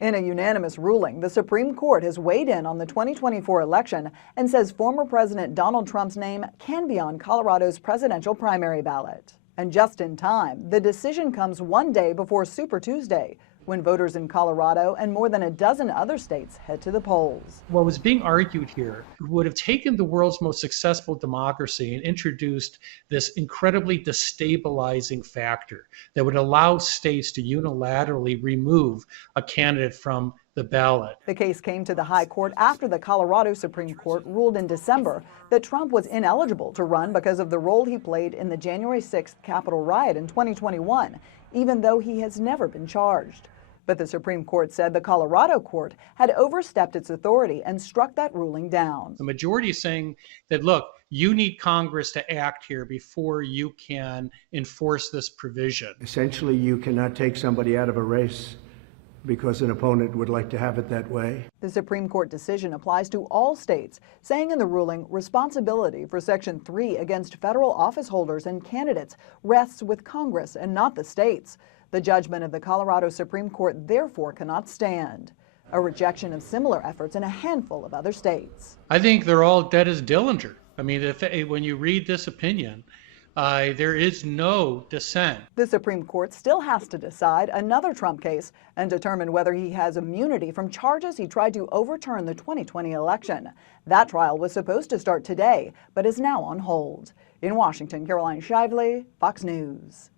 In a unanimous ruling, the Supreme Court has weighed in on the 2024 election and says former President Donald Trump's name can be on Colorado's presidential primary ballot. And just in time, the decision comes one day before Super Tuesday, when voters in Colorado and more than a dozen other states head to the polls. What was being argued here would have taken the world's most successful democracy and introduced this incredibly destabilizing factor that would allow states to unilaterally remove a candidate from the ballot. The case came to the High Court after the Colorado Supreme Court ruled in December that Trump was ineligible to run because of the role he played in the January 6th Capitol riot in 2021, even though he has never been charged. But the Supreme Court said the Colorado court had overstepped its authority and struck that ruling down. The majority is saying that, look, you need Congress to act here before you can enforce this provision. Essentially, you cannot take somebody out of a race because an opponent would like to have it that way. The Supreme Court decision applies to all states, saying in the ruling responsibility for Section 3 against federal office holders and candidates rests with Congress and not the states. The judgment of the Colorado Supreme Court therefore cannot stand. A rejection of similar efforts in a handful of other states. I think they're all dead as Dillinger. I mean, when you read this opinion, there is no dissent. The Supreme Court still has to decide another Trump case and determine whether he has immunity from charges he tried to overturn the 2020 election. That trial was supposed to start today, but is now on hold. In Washington, Caroline Shively, Fox News.